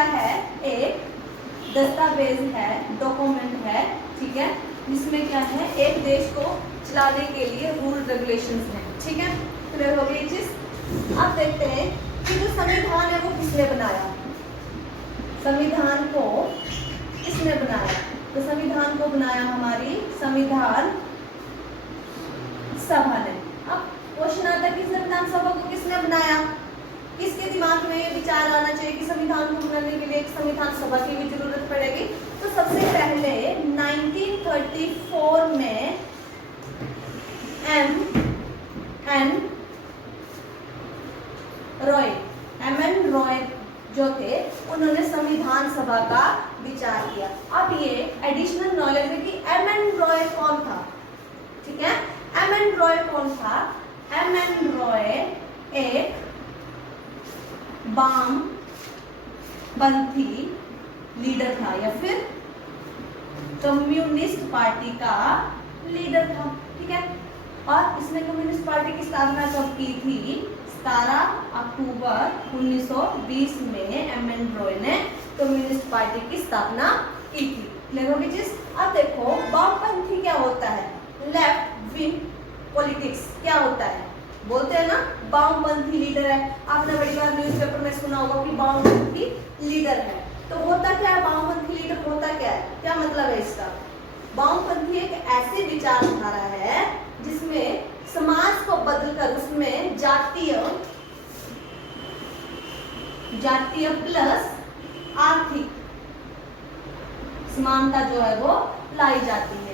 क्या है, एक दस्तावेज है, डॉक्यूमेंट है, ठीक है, जिसमें क्या है, एक देश को चलाने के लिए रूल रेगुलेशंस हैं, ठीक है, क्लियर हो गई चीज। अब देखते हैं कि जो संविधान है वो किसने बनाया, संविधान को किसने बनाया। तो संविधान को बनाया हमारी संविधान सभा ने। अब क्वेश्चन आता है कि संविधान सभा को किसने बनाया, किसके दिमाग में ये विचार आना चाहिए कि संविधान को बनाने के लिए एक संविधान सभा की भी जरूरत पड़ेगी। तो सबसे पहले 1934 में एम एन रॉय जो थे उन्होंने संविधान सभा का विचार किया। अब ये एडिशनल नॉलेज है कि एम एन रॉय कौन था, ठीक है, एम एन रॉय कौन था। एम एन रॉय एक वामपंथी लीडर था या फिर कम्युनिस्ट पार्टी का लीडर था, ठीक है, और इसने कम्युनिस्ट पार्टी की स्थापना कब की थी, 17 अक्टूबर 1920 में एम एन रॉय ने कम्युनिस्ट पार्टी की स्थापना की थी। क्लियर होगी चीज। अब देखो वामपंथी क्या होता है, लेफ्ट विंग पॉलिटिक्स क्या होता है, बोलते हैं ना वामपंथी लीडर है। आपने बड़ी बार न्यूज़पेपर में सुना होगा कि वामपंथी लीडर है। तो होता क्या है वामपंथी लीडर, होता क्या है, क्या मतलब है इसका। वामपंथी एक ऐसी विचारधारा है जिसमें समाज को बदलकर उसमें जातीय प्लस आर्थिक समानता जो है वो लाई जाती है।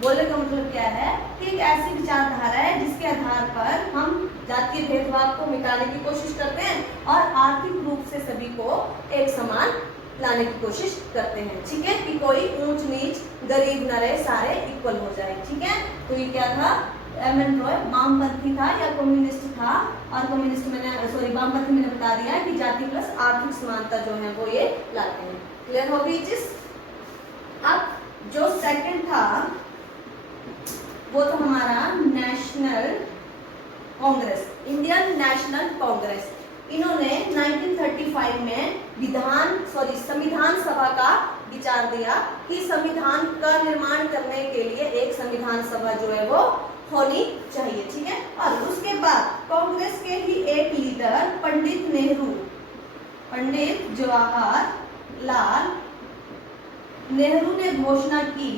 बोलने का मतलब क्या है कि एक ऐसी विचारधारा है जिसके आधार पर हम जातीय भेदभाव को मिटाने की कोशिश करते हैं और आर्थिक रूप से सभी को एक समान लाने की कोशिश करते हैं, ठीक है, कि कोई ऊंच नीच गरीब न रहे, सारे इक्वल हो जाए, ठीक है। तो ये क्या था, एम एन रॉय वामपंथी था या कम्युनिस्ट था, और कम्युनिस्ट वामपंथी मैंने बता दिया है कि जाति प्लस आर्थिक समानता जो है वो ये लाते हैं। क्लियर हो गई चीज। अब जो सेकंड था वो तो हमारा national Congress, Indian national Congress. इन्होंने 1935 में संविधान सभा का विचार दिया कि संविधान का निर्माण करने के लिए एक संविधान सभा जो है वो होनी चाहिए, ठीक है। और उसके बाद कांग्रेस के ही एक लीडर पंडित जवाहरलाल नेहरू ने घोषणा की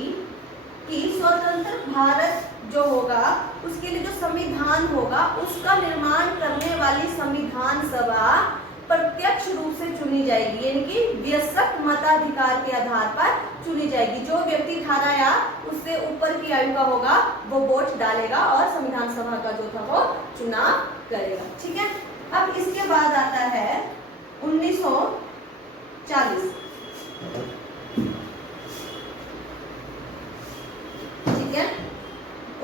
कि स्वतंत्र भारत जो होगा उसके लिए जो संविधान होगा उसका निर्माण करने वाली संविधान सभा प्रत्यक्ष रूप से चुनी जाएगी, यानी कि वयस्क मताधिकार के आधार पर चुनी जाएगी। जो व्यक्ति 18 या उससे ऊपर की आयु का होगा वो वोट डालेगा और संविधान सभा का जो था वो चुनाव करेगा, ठीक है। अब इसके बाद आता है 1940, ठीक है,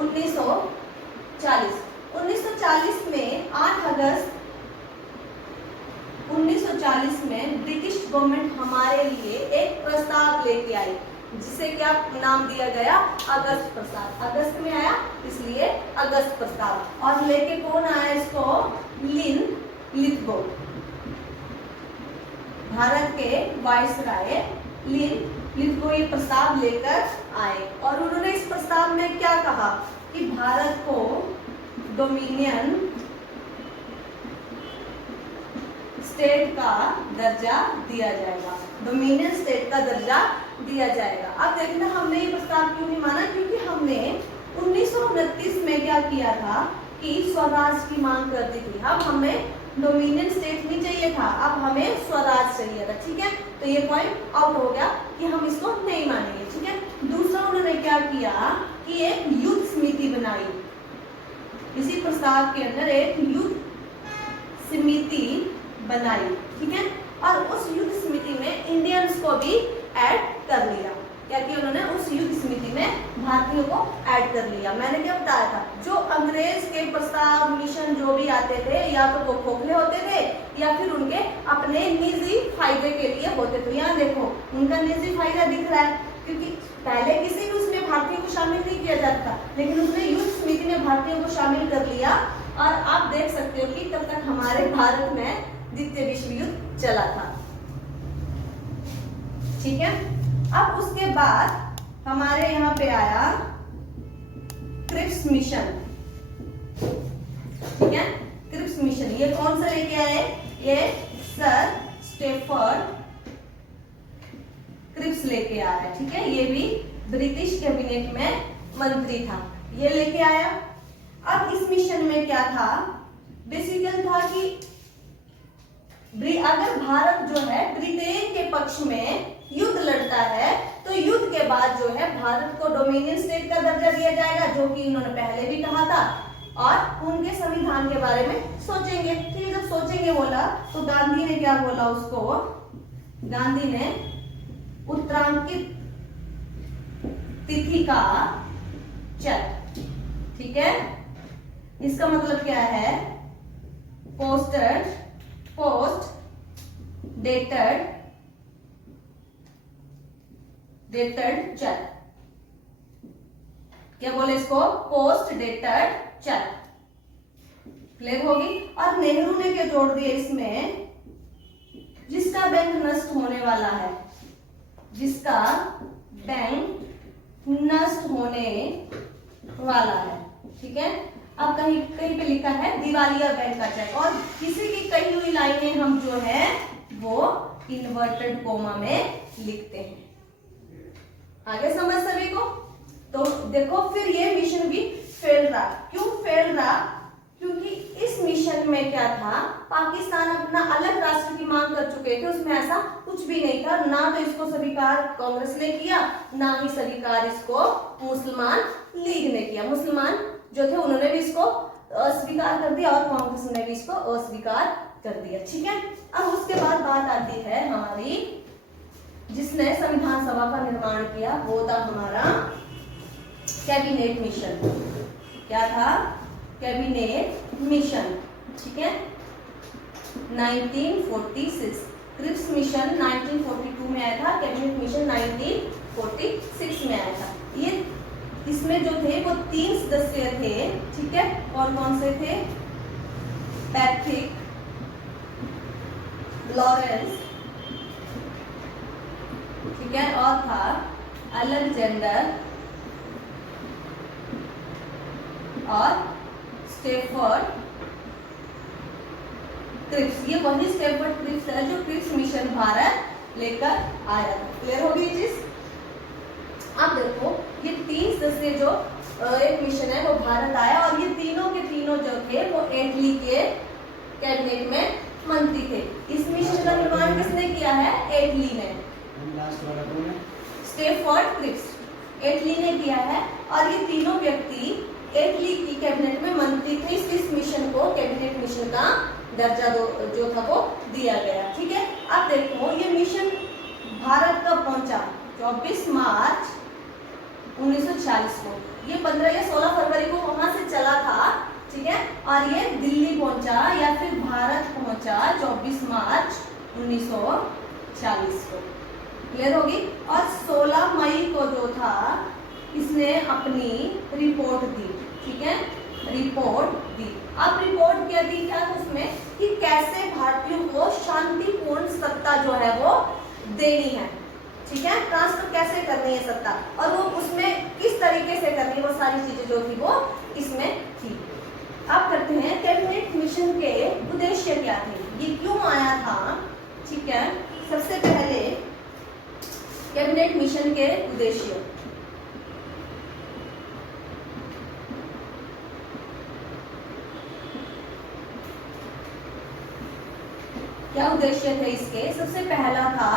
1940 में 8 अगस्त 1940 में ब्रिटिश गवर्नमेंट हमारे लिए एक प्रस्ताव लेके आई जिसे क्या नाम दिया गया, अगस्त प्रस्ताव। अगस्त में आया इसलिए अगस्त प्रस्ताव। और लेके कौन आया इसको, लिथगो, भारत के वायसराय लिथगो ये प्रस्ताव लेकर आए। और उन्होंने इस प्रस्ताव में क्या कहा कि भारत को डोमिनियन स्टेट का दर्जा दिया जाएगा, डोमिनियन स्टेट का दर्जा दिया जाएगा। अब देखना हमने ये प्रस्ताव क्यों नहीं माना, क्योंकि हमने 1929 में क्या किया था कि स्वराज की मांग कर दी थी। अब हमें डोमिनियन स्टेट नहीं चाहिए था, अब हमें स्वराज चाहिए था, ठीक है। तो ये पॉइंट आउट हो गया कि हम इसको नहीं मानेंगे, ठीक है। दूसरा उन्होंने क्या किया कि एक युद्ध समिति बनाई, इसी प्रस्ताव के अंदर एक युद्ध समिति बनाई, ठीक है। और उस युद्ध समिति में इंडियंस को भी ऐड कर लिया। क्या किया उन्होंने, उस युद्ध समिति में भारतीयों को ऐड कर लिया। मैंने क्या बताया था, जो अंग्रेज के प्रस्ताव मिशन जो भी आते थे या तो वो खोखले होते थे या फिर उनके अपने निजी फायदे के लिए होते थे। यहाँ देखो उनका निजी फायदा दिख रहा है, क्योंकि पहले किसी भी उसमें भारतीयों को शामिल नहीं किया जाता, लेकिन उसने युद्ध समिति में भारतीयों को शामिल कर लिया। और आप देख सकते हो कि तब तक हमारे भारत में द्वितीय विश्व युद्ध चला था। ठीक है। अब उसके बाद हमारे यहाँ पे आया क्रिप्स मिशन, ठीक है। क्रिप्स मिशन ये कौन सा लेके आए? ये सर स्टेफर्ड क्रिप्स लेके आ रहा है, ठीक है। ये भी ब्रिटिश कैबिनेट में मंत्री था, ये लेके आया। अब इस मिशन में क्या था? बेसिकली था कि अगर भारत जो है ब्रिटेन के पक्ष में युद्ध लड़ता है तो युद्ध के बाद जो है भारत को डोमिनियन स्टेट का दर्जा दिया जाएगा, जो कि इन्होंने पहले भी कहा था, और उनके संविधान के बारे में सोचेंगे। ठीक है, जब सोचेंगे बोला तो गांधी ने क्या बोला उसको? गांधी ने उत्तरांकित तिथि का चट, ठीक है। इसका मतलब क्या है? पोस्ट डेटेड चट, क्या बोले इसको? पोस्ट डेटेड चट। क्लियर होगी। और नेहरू ने क्या जोड़ दिया इसमें? जिसका बैंक नष्ट होने वाला है, जिसका बैंक नष्ट होने वाला है, ठीक है। अब कहीं कहीं पे लिखा है दिवालिया बैंक का चेक, और किसी की कही हुई लाइनें हम जो है वो इन्वर्टेड कोमा में लिखते हैं। आगे समझ सभी को? तो देखो फिर ये मिशन भी फेल रहा। क्यों फेल रहा? क्योंकि इस मिशन में क्या था? पाकिस्तान अपना अलग राष्ट्र की मांग कर चुके थे, उसमें ऐसा कुछ भी नहीं था। ना तो इसको स्वीकार कांग्रेस ने किया, ना ही स्वीकार इसको मुसलमान लीग ने किया। मुसलमान जो थे उन्होंने भी इसको अस्वीकार कर दिया और कांग्रेस ने भी इसको अस्वीकार कर दिया, ठीक है। अब उसके बाद बात आती है हमारी, जिसने संविधान सभा का निर्माण किया वो था हमारा कैबिनेट मिशन। क्या था? कैबिनेट मिशन, ठीक है। 1946 क्रिप्स मिशन 1942 में आया था, कैबिनेट मिशन 1946 में आया था। ये इसमें जो थे वो 3 सदस्य थे, ठीक है। कौन कौन से थे? पैट्रिक लॉरेंस, ठीक है, और था अलेक्जेंडर और स्टेफर्ड क्रिप्स। ये वही स्टेफर्ड क्रिप्स है जो क्रिप्स मिशन भारत लेकर आया था। क्लियर होगी ये चीज? अब देखो ये 3 सदस्य जो एक मिशन है वो भारत आया, और ये तीनों के तीनों जो थे वो इटली के कैबिनेट में मंत्री थे। इस मिशन का निर्माण किसने किया है? इटली ने। स्टेफर्ड क्रिप्स इटली ने किया है, और ये तीनों व्यक्ति इटली की कैबिनेट में मंत्री थे। इस मिशन को कैबिनेट मिशन का दर्जा जो था वो दिया गया, ठीक है। अब देखो ये मिशन भारत कब पहुंचा? 24 मार्च 1940 को। ये 15 या 16 फरवरी को वहां से चला था, ठीक है, और ये दिल्ली पहुंचा या फिर भारत पहुंचा 24 मार्च 1940 को। क्लियर होगी। और 16 मई को जो था इसने अपनी रिपोर्ट दी, ठीक है, रिपोर्ट दी। अब रिपोर्ट क्या दी? क्या उसमें कि कैसे भारतीयों को शांतिपूर्ण सत्ता जो है वो देनी है, ठीक है, ट्रांसफर कैसे करनी है सत्ता, और वो उसमें किस तरीके से करनी है, वो सारी चीजें जो थी वो इसमें थी। अब करते हैं कैबिनेट मिशन के उद्देश्य क्या थे, ये क्यों आया था, ठीक है। सबसे पहले कैबिनेट मिशन के उद्देश्य, क्या उद्देश्य थे इसके? सबसे पहला था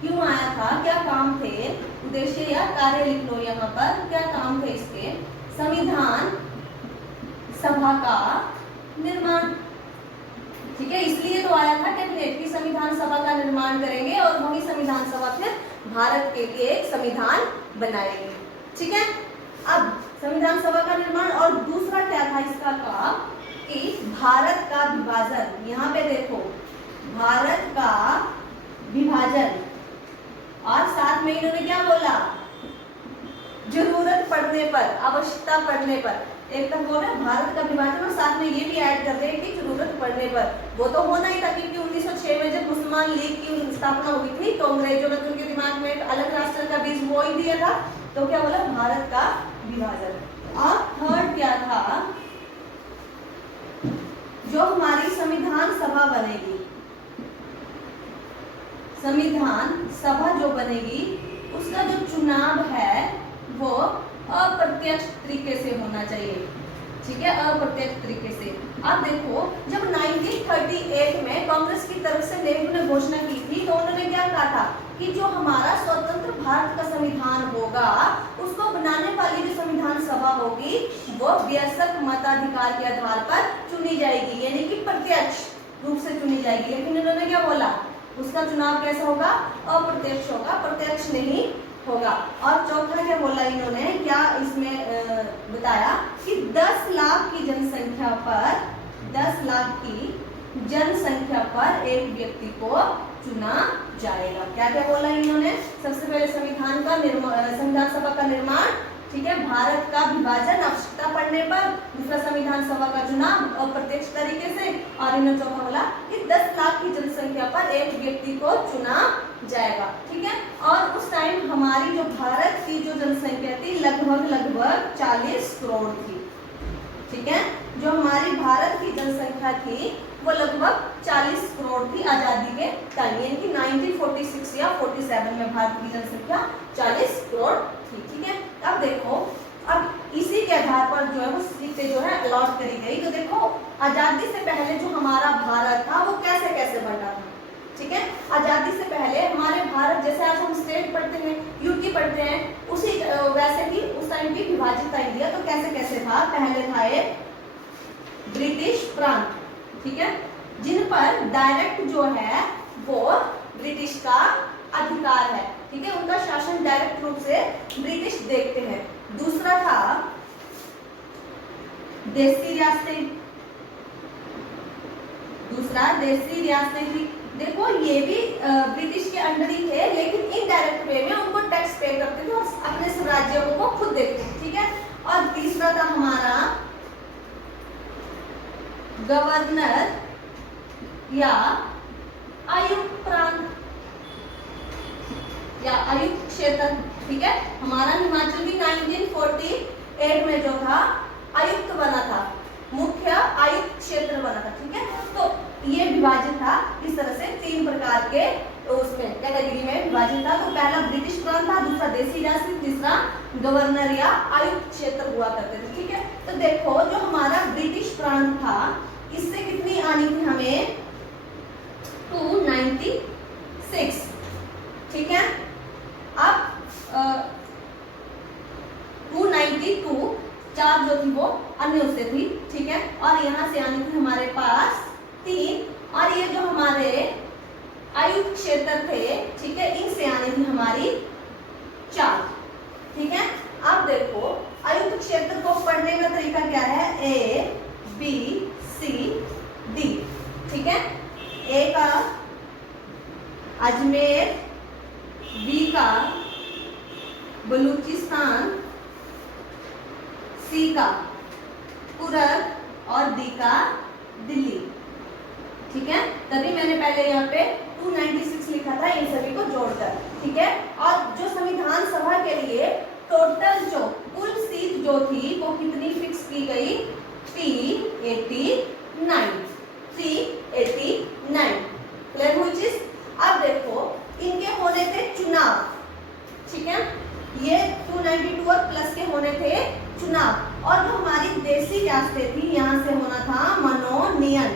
क्यों आया था, क्या काम थे, उद्देश्य या कार्य लिख लो यहाँ पर, क्या काम थे इसके? संविधान सभा का निर्माण, ठीक है, इसलिए तो आया था कैबिनेट की संविधान सभा का निर्माण करेंगे और वही संविधान सभा फिर भारत के लिए एक संविधान बनाएंगे, ठीक है। अब संविधान सभा का निर्माण, और दूसरा क्या था इसका काम कि भारत का विभाजन, यहाँ पे देखो भारत का विभाजन, और साथ में इन्होंने क्या बोला? जरूरत पड़ने पर, आवश्यकता पड़ने पर एक तक बोल रहे हैं भारत का विभाजन, और साथ में ये भी ऐड कर रहे हैं कि जरूरत पड़ने पर, वो तो होना ही था क्योंकि 1906 में जब मुसलमान लीग की स्थापना हुई थी तो अंग्रेजों ने उनके दिमाग में एक अलग राष्ट्र का बीज बो ही दिया था, तो क्या बोला, भारत का विभाजन। और थर्ड क्या था, जो हमारी संविधान सभा बनेगी, संविधान सभा जो बनेगी उसका जो चुनाव है वो अप्रत्यक्ष तरीके से होना चाहिए, ठीक है, अप्रत्यक्ष तरीके से। आप देखो जब 1938 में कांग्रेस की तरफ से नेहरू ने घोषणा की थी तो उन्होंने क्या कहा था कि जो हमारा स्वतंत्र भारत का संविधान होगा उसको बनाने वाली जो संविधान सभा होगी वो वयस्क मताधिकार के आधार पर चुनी जाएगी, यानी कि प्रत्यक्ष रूप से चुनी जाएगी। लेकिन इन्होंने क्या बोला, उसका चुनाव कैसा होगा, अप्रत्यक्ष होगा, प्रत्यक्ष नहीं होगा। और चौथा क्या बोला इन्होंने, क्या इसमें बताया कि 10 लाख की जनसंख्या पर, 10 लाख की जनसंख्या पर एक व्यक्ति को चुना जाएगा। क्या क्या बोला इन्होंने, सबसे पहले संविधान का संविधान सभा का निर्माण, ठीक है, भारत का विभाजन आवश्यकता पड़ने पर, दूसरा संविधान सभा का चुनाव अप्रत्यक्ष तरीके से, और इन्होंने चौथा बोला कि 10 लाख की जनसंख्या पर एक व्यक्ति को चुना जाएगा, ठीक है। और उस टाइम हमारी जो भारत की जो जनसंख्या थी लगभग 40 करोड़ थी, ठीक है, जो हमारी भारत की जनसंख्या थी वो लगभग 40 करोड़ थी आजादी के टाइम, यानी कि 1946 या 47 में भारत की जनसंख्या 40 करोड़ थी, ठीक है। अब देखो, अब इसी के आधार पर जो है वो सीटें जो है अलॉट करी गई। तो देखो आजादी से पहले जो हमारा भारत था वो कैसे कैसे बंटा था, ठीक है। आजादी से पहले हमारे भारत, जैसे आज हम स्टेट पढ़ते हैं, यूटी पढ़ते हैं, उसी वैसे ही उस टाइम की विभाजित था इंडिया। तो कैसे कैसे था, पहले था एक ब्रिटिश प्रांत, ठीक है, जिन पर डायरेक्ट जो है वो ब्रिटिश का अधिकार है, ठीक है, उनका शासन डायरेक्ट रूप से ब्रिटिश देखते हैं। दूसरा था देसी रियासतें, दूसरा देसी रियासतें थी। देखो ये भी ब्रिटिश के अंडर ही थे, लेकिन इनडायरेक्ट वे में उनको टैक्स पे करते थे और अपने स्वराज्य को खुद देखते थे, ठीक है। और तीसरा था हमारा गवर्नर या आयुक्त प्रांत या आयुक्त क्षेत्र, ठीक है। हमारा हिमाचल भी 1948 में जो था आयुक्त बना था, मुख्य आयुक्त क्षेत्र बना था, ठीक है। तो ये विभाजित था इस तरह से 3 प्रकार के उसमें कैटेगरी में विभाजित था। तो पहला ब्रिटिश प्रांत था, दूसरा देसी रियासत, तीसरा गवर्नर या आयुक्त क्षेत्र हुआ करते थे, ठीक है। तो देखो जो हमारा ब्रिटिश प्रांत था इससे कितनी आनी थी हमें, 296, ठीक है। अब 292 4 जो थी वो अन्य उससे थी, ठीक है। और यहाँ से आनी थी हमारे पास 3, और ये जो हमारे आयुक्त क्षेत्र थे, ठीक है, इनसे आनी थी हमारी 4, ठीक है। अब देखो आयुक्त क्षेत्र को पढ़ने का तरीका क्या है, A B C D, ठीक है। A का अजमेर, B का बलूचिस्तान, C का कुरक और D का दिल्ली, ठीक है। तभी मैंने पहले यहाँ पे 296 लिखा था इन सभी को जोड़कर, ठीक है। और जो संविधान सभा के लिए टोटल जो कुल सीट जो थी वो कितनी फिक्स की गई, 389, 389, क्लियर हुई चीज। अब देखो इनके होने थे चुनाव, ठीक है, ये 292 और प्लस के होने थे चुनाव। और जो हमारी देसी रियासतें थी यहाँ से होना था मनोनयन,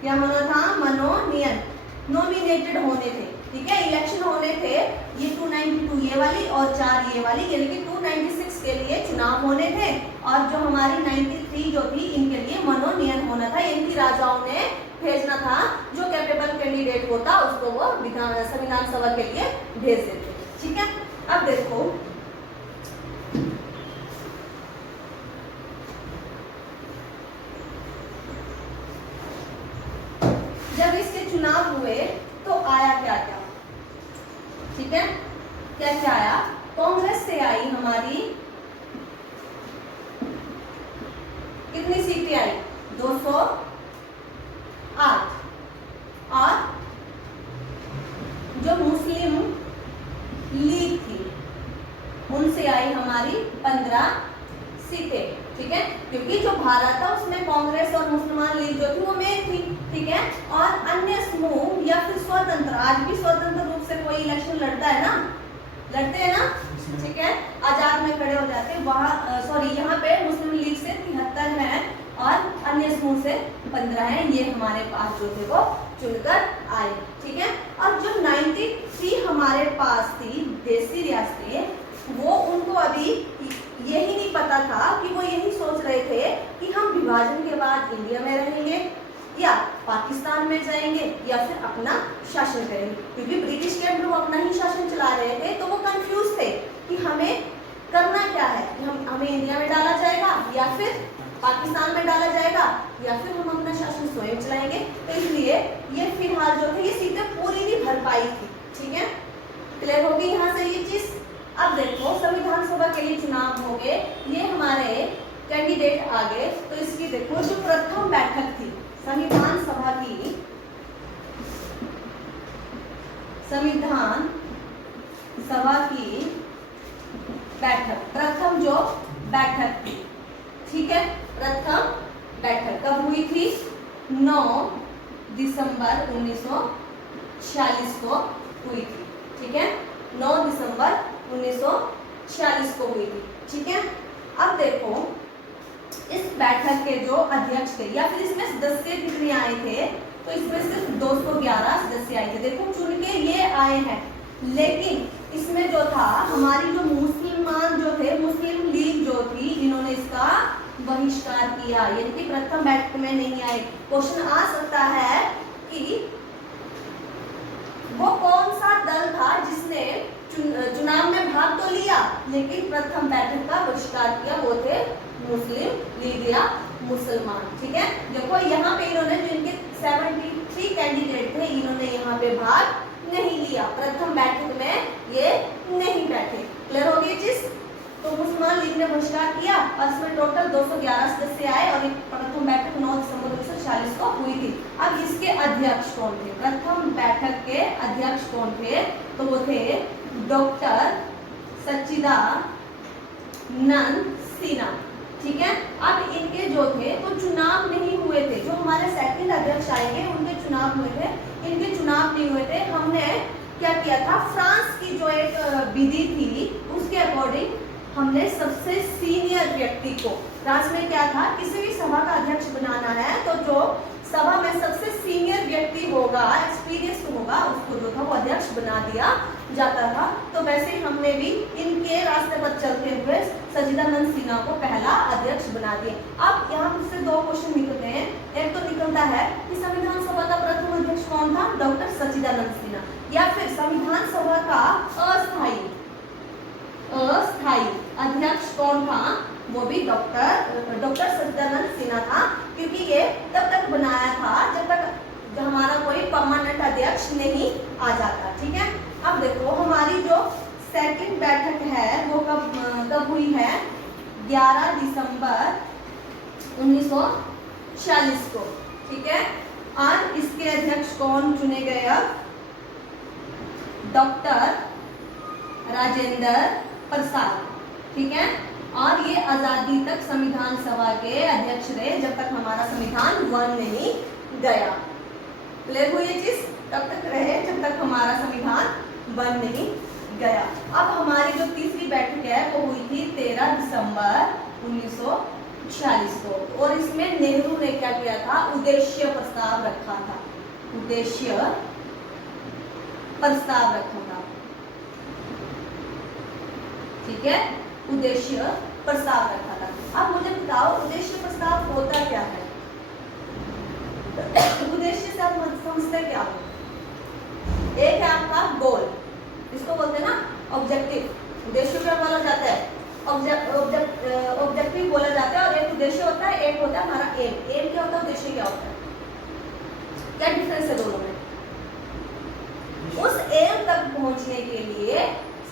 क्या होना था, मनोनयन, नॉमिनेटेड होने थे, ठीक है, इलेक्शन होने थे। ये 292 ये वाली और 4 ये वाली, यानी कि 296 के लिए चुनाव होने थे। और जो हमारी 93 जो थी इनके लिए मनोनयन होना था, इनकी राजाओं ने भेजना था, जो कैपेबल कैंडिडेट होता उसको वो संविधान सभा के लिए भेज देते, ठीक है। अब देखो जब इसके चुनाव हुए तो आया क्या क्या, ठीक है, क्या क्या आया। कांग्रेस से आई हमारी कितनी सीटें आई? 208। और जो मुस्लिम लीग थी उनसे आई हमारी 15 सीटें, ठीक है, क्योंकि जो भारत था उसमें कांग्रेस और मुसलमान लीग जो थी वो मेन थी, ठीक है। और अन्य समूह या फिर स्वतंत्र, आज भी स्वतंत्र रूप से कोई इलेक्शन लड़ता है ना, लड़ते हैं ना, ठीक है, आजाद में खड़े हो जाते हैं, वहाँ सॉरी यहाँ पे मुस्लिम लीग से 73 हैं और अन्य समूह से 15 हैं, ये हमारे पास जो थे वो चुनकर आए, ठीक है। और जो 93 हमारे पास थी देसी रियासतें, वो उनको अभी यही नहीं पता था कि वो यही सोच रहे थे कि हम विभाजन के बाद इंडिया में रहेंगे या पाकिस्तान में जाएंगे या फिर अपना शासन करेंगे, क्योंकि ब्रिटिश के अंदर वो अपना ही शासन चला रहे थे, तो वो कंफ्यूज थे कि हमें करना क्या है, कि हमें इंडिया में डाला जाएगा या फिर पाकिस्तान में डाला जाएगा या फिर हम अपना शासन स्वयं चलाएंगे। तो इसलिए ये फिलहाल जो थे ये सीटें पूरी नहीं भर पाई थी, ठीक है, क्लियर होगी यहाँ से ये चीज। अब देखो संविधान सभा के लिए चुनाव हो गए, ये हमारे कैंडिडेट आ गए, तो इसकी देखो जो प्रथम बैठक थी संविधान सभा की, संविधान सभा की बैठक, प्रथम जो बैठक थी, ठीक है, प्रथम बैठक कब हुई थी? 9 दिसंबर 1946 को हुई थी, ठीक है, 9 दिसंबर 1946 को हुई थी, ठीक है। अब देखो इस बैठक के जो अध्यक्ष थे या फिर इसमें सदस्य कितने आए थे, तो इसमें सिर्फ 211 सदस्य आए थे, देखो चुन के ये आए हैं, लेकिन इसमें जो था हमारी जो मुसलमान जो थे, मुस्लिम लीग जो थी, इन्होंने इसका बहिष्कार किया, यानी कि प्रथम बैठक में नहीं आए। क्वेश्चन आ सकता है कि वो कौन सा दल था जिसने चुनाव में भाग तो लिया लेकिन प्रथम बैठक का बहिष्कार किया, वो थे मुस्लिम लीग या मुसलमान, ठीक है। देखो यहाँ पे इन्होंने जो इनके 73 कैंडिडेट थे, इन्होंने यहाँ पे भाग नहीं लिया, प्रथम बैठक में ये नहीं बैठे, क्लियर हो गई चीज। तो मुसलमान लीग ने बहिष्कार किया और इसमें टोटल 211 सदस्य आए और एक प्रथम बैठक 9 दिसंबर 1946 को हुई थी। अब इसके अध्यक्ष कौन थे? प्रथम बैठक के अध्यक्ष कौन थे? तो वो थे डॉक्टर सच्चिदानंद सिन्हा, ठीक है। अब इनके जो थे तो चुनाव नहीं हुए थे, जो हमारे सेकंड अध्यक्ष आएंगे उनके चुनाव हुए थे, इनके चुनाव नहीं हुए थे। हमने क्या किया था, फ्रांस की जो एक विधि थी उसके अकॉर्डिंग हमने सबसे सीनियर व्यक्ति को, फ्रांस में क्या था, किसी भी सभा का अध्यक्ष बनाना है तो जो सभा में सबसे सीनियर व्यक्ति होगा, एक्सपीरियंस होगा, उसको जो था वो अध्यक्ष बना दिया जाता था। तो वैसे ही हमने भी इनके रास्ते पर चलते हुए सच्चिदानंद सिन्हा को पहला अध्यक्ष बना दिया। अब यहाँ से 2 क्वेश्चन निकलते हैं, एक तो निकलता है कि संविधान सभा का प्रथम अध्यक्ष कौन था? डॉक्टर सच्चिदानंद सिन्हा, या फिर संविधान सभा का अस्थायी अध्यक्ष कौन था? वो भी डॉक्टर सच्चिदानंद सिन्हा था, क्योंकि ये तब तक बनाया था जब तक हमारा कोई परमानेंट अध्यक्ष नहीं आ जाता, ठीक है। अब देखो हमारी जो सेकंड बैठक है वो कब हुई है? 11 दिसंबर 1946 को, ठीक है। और इसके अध्यक्ष कौन चुने गए? अब डॉक्टर राजेंद्र प्रसाद, ठीक है। और ये आजादी तक संविधान सभा के अध्यक्ष रहे जब तक हमारा संविधान बन नहीं गया, क्लियर हुई ये चीज, तब तक रहे जब तक हमारा संविधान बन नहीं गया। अब हमारी जो तीसरी बैठक है वो हुई थी 13 दिसंबर 1946 को, और इसमें नेहरू ने क्या किया था? उद्देश्य प्रस्ताव रखा था, उद्देश्य प्रस्ताव रखा था, ठीक है, उद्देश्य प्रस्ताव रखा था। अब मुझे बताओ उद्देश्य प्रस्ताव होता क्या है? उद्देश्य से आप समझते क्या हो? एक है आपका गोल, इसको बोलते हैं ना ऑब्जेक्टिव, उद्देश्य क्या बोला जाता है? ऑब्जेक्टिव बोला जाता है। और एक उद्देश्य होता है, एक होता है हमारा एम। एम क्या होता है, उद्देश्य क्या होता है? क्या डिफरेंस है दोनों में? उस एम तक पहुंचने के लिए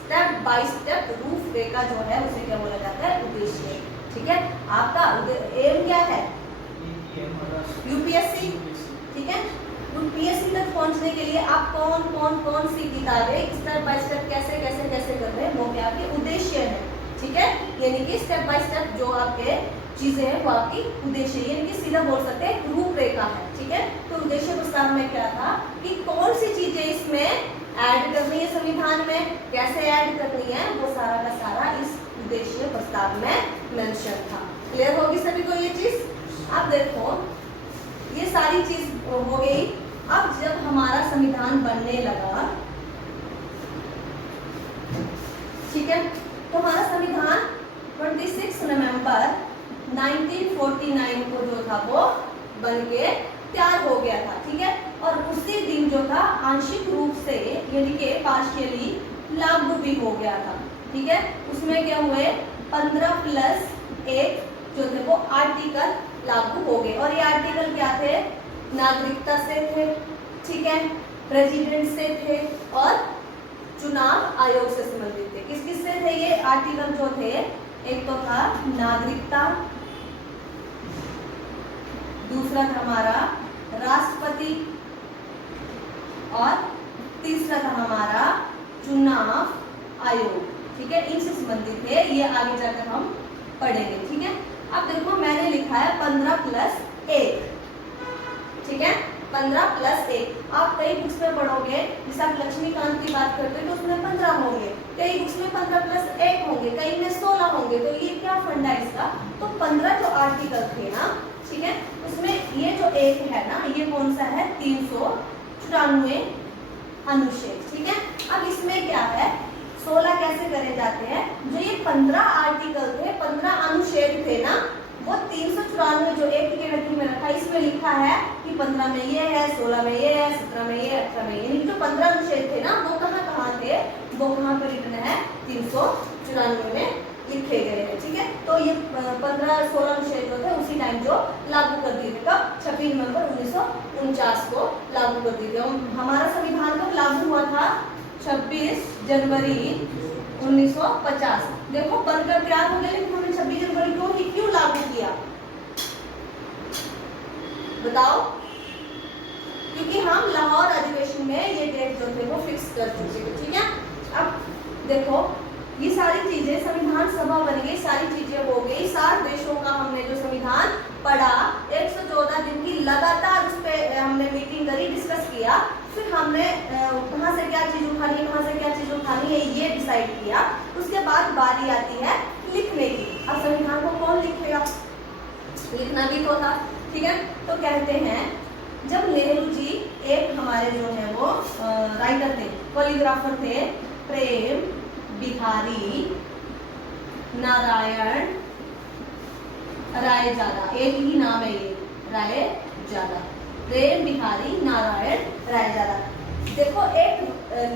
स्टेप बाय स्टेप रूपरेखा जो है उसे क्या बोला जाता है? उद्देश्य। ठीक है। आपका एम क्या है? यूपीएससी, ठीक है। यूपीएससी तक पहुंचने के लिए आप कौन सी किताबें स्टेप बाय स्टेप कैसे कर रहे हैं, वो क्या आपके उद्देश्य है, ठीक है। यानी कि स्टेप बाय स्टेप जो आपके चीजें हैं वो आपकी उद्देश्य, यानी कि सीधा बोल सकते हैं रूपरेखा है, ठीक है। तो उद्देश्य प्रस्ताव में क्या था कि कौन सी चीजें इसमें ऐड करनी है संविधान में, कैसे ऐड करनी है, वो सारा का सारा इस उद्देश्य प्रस्ताव में मेंशन था। क्लियर होगी सभी को ये चीज? अब देखो ये सारी चीज हो गई। अब जब हमारा संविधान बनने लगा, ठीक है, तो हमारा संविधान 26 नवंबर 1949 को जो था वो बन के तैयार हो गया था, ठीक है। और उसी दिन जो था आंशिक रूप से यानी कि पार्शियली लागू भी हो गया था, ठीक है। उसमें क्या हुए 15+1 जो थे वो आर्टिकल लागू हो गए। और ये आर्टिकल क्या थे? नागरिकता से थे, ठीक है, प्रेसिडेंट से थे और चुनाव आयोग से संबंधित थे। किस किस से थे ये आर्टिकल जो थे? एक तो था नागरिकता, दूसरा था हमारा राष्ट्रपति और तीसरा था हमारा चुनाव आयोग, ठीक है। इनसे संबंधित थे, ये आगे जाकर हम पढ़ेंगे, ठीक है। अब देखो मैंने लिखा है 15+1, ठीक है, 15+1। आप कई बुक्स में पढ़ोगे, जैसे आप लक्ष्मीकांत की बात करते हो तो उसमें 15 होंगे, कई बुक्स में 15+1 होंगे, कई में 16 होंगे। तो ये क्या फंडा है इसका? तो 15 जो आर्टिकल थे ना, ठीक है, उसमें ये जो एक है ना, ये कौन सा है? 394 अनुच्छेद, ठीक है। अब इसमें क्या है? 16 कैसे करे जाते हैं? जो ये 15 आर्टिकल थे, 15 अनुच्छेद थे ना, वो 394 जो एक के नकल में रखा, इसमें लिखा है कि 15 में ये है, 16 में ये है, 17 में ये, 18 में ये। जो 15 अनुच्छेद थे ना, वो कहाँ थे? वो कहाँ पर रिटन है? 394 में लिखे गए हैं, ठीक है। तो ये 15-16 अनुच्छेद जो थे उसी टाइम जो लागू कर दिए थे। कब? 26 नवंबर 1949 को लागू कर दिए थे। हमारा संविधान कब लागू हुआ था? 26 जनवरी 1950। देखो बनकर तैयार हो गया, लेकिन हमने 26 जनवरी क्यों लागू किया बताओ? क्योंकि हम लाहौर अधिवेशन में ये डेट जो थे वो फिक्स कर चुके थे, ठीक है। अब देखो ये सारी चीजें, संविधान सभा बन गई, सारी चीजें हो गई, 60 देशों का हमने जो संविधान पढ़ा, 114 दिन की लगातार उस पर हमने मीटिंग करी, डिस्कस किया। फिर हमने कहाँ से क्या चीज उठानी है, कहाँ से क्या चीज उठानी है, ये डिसाइड किया। उसके बाद बारी आती है लिखने की। अब संविधान को कौन लिखेगा? लिखना भी तो था, ठीक है। तो कहते हैं जब नेहरू जी, एक हमारे जो है वो राइटर थे, कॉलीग्राफर थे, प्रेम बिहारी नारायण रायजादा, एक ही नाम है ये, रायजादा, प्रेम बिहारी नारायण रायजादा। देखो एक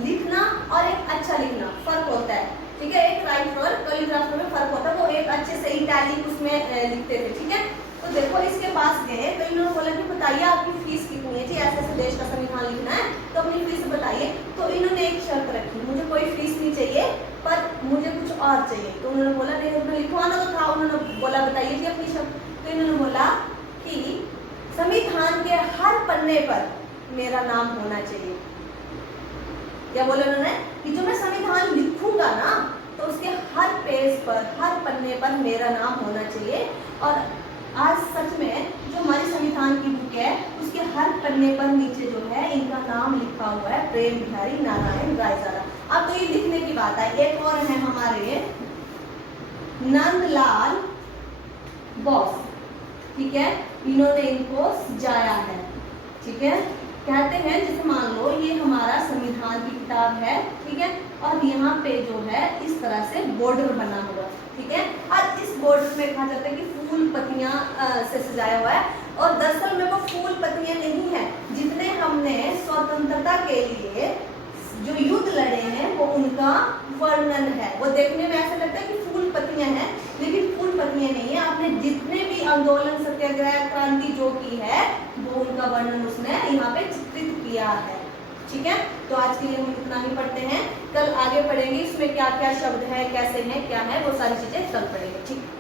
लिखना और एक अच्छा लिखना फर्क होता है, ठीक है। एक राइटर और कॉलीग्राफर में फर्क होता है, वो एक अच्छे से इटैलिक उसमें लिखते थे, ठीक है। तो देखो इसके पास गए तो इन्होंने बोला कि बताइए आपकी फीस कितनी है जी, ऐसे देश का संविधान लिखना है तो अपनी फीस बताइए। तो इन्होंने एक शर्त रखी, मुझे कोई फीस नहीं चाहिए पर मुझे कुछ और चाहिए। तो उन्होंने बोला नहीं, लिखवाना तो था। उन्होंने बोला बताइए जी अपनी शर्त। तो इन्होंने बोला कि संविधान के हर पन्ने पर मेरा नाम होना चाहिए। क्या बोला उन्होंने? कि जो मैं संविधान लिखूंगा ना तो उसके हर पेज पर, हर पन्ने पर मेरा नाम होना चाहिए। और आज सच में जो हमारी संविधान की बुक है उसके हर पन्ने पर नीचे जो है इनका नाम लिखा हुआ है, प्रेम बिहारी नारायण रायजादा। अब तो ये लिखने की बात है। एक और है हमारे नंदलाल बोस, ठीक है, इन्होंने इनको सजाया है, ठीक है। कहते हैं जैसे मान लो ये हमारा संविधान की किताब है, ठीक है, और यहाँ पे जो है इस तरह से बॉर्डर बना हुआ, ठीक है। और इस बॉर्डर में कहा जाता है कि फूल पत्तियां से सजाया हुआ है। और दरअसल में वो फूल पत्तियां नहीं है, जितने हमने स्वतंत्रता के लिए जो युद्ध लड़े हैं वो उनका वर्णन है। वो देखने में ऐसा लगता है कि फूल पत्तियां हैं, लेकिन फूल पत्तियां नहीं है। आपने जितने भी आंदोलन, सत्याग्रह, क्रांति जो की है वो उनका वर्णन उसने यहाँ पे चित्रित किया है, ठीक है। तो आज के लिए हम इतना ही पढ़ते हैं, कल आगे पढ़ेंगे इसमें क्या क्या शब्द है, कैसे है, क्या है, वो सारी चीजें कल पढ़ेंगे, ठीक है।